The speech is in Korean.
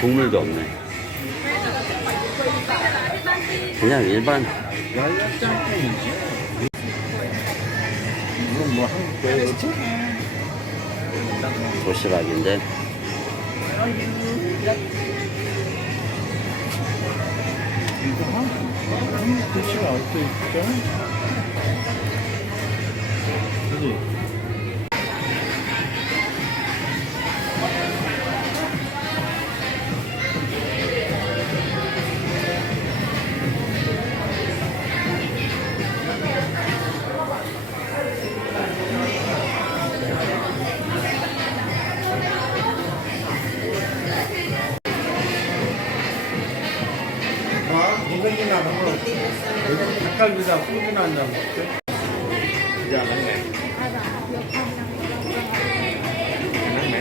국물도 없네. 그냥 일반 짬뽕이지. 이건 뭐 한국 거였지? 도시락인데 이거 한 한국 도시락 어디 있죠? 그지? 이거는 안 하고 닭갈비다 소주 한잔 먹게. 야, 맞네. 맞네.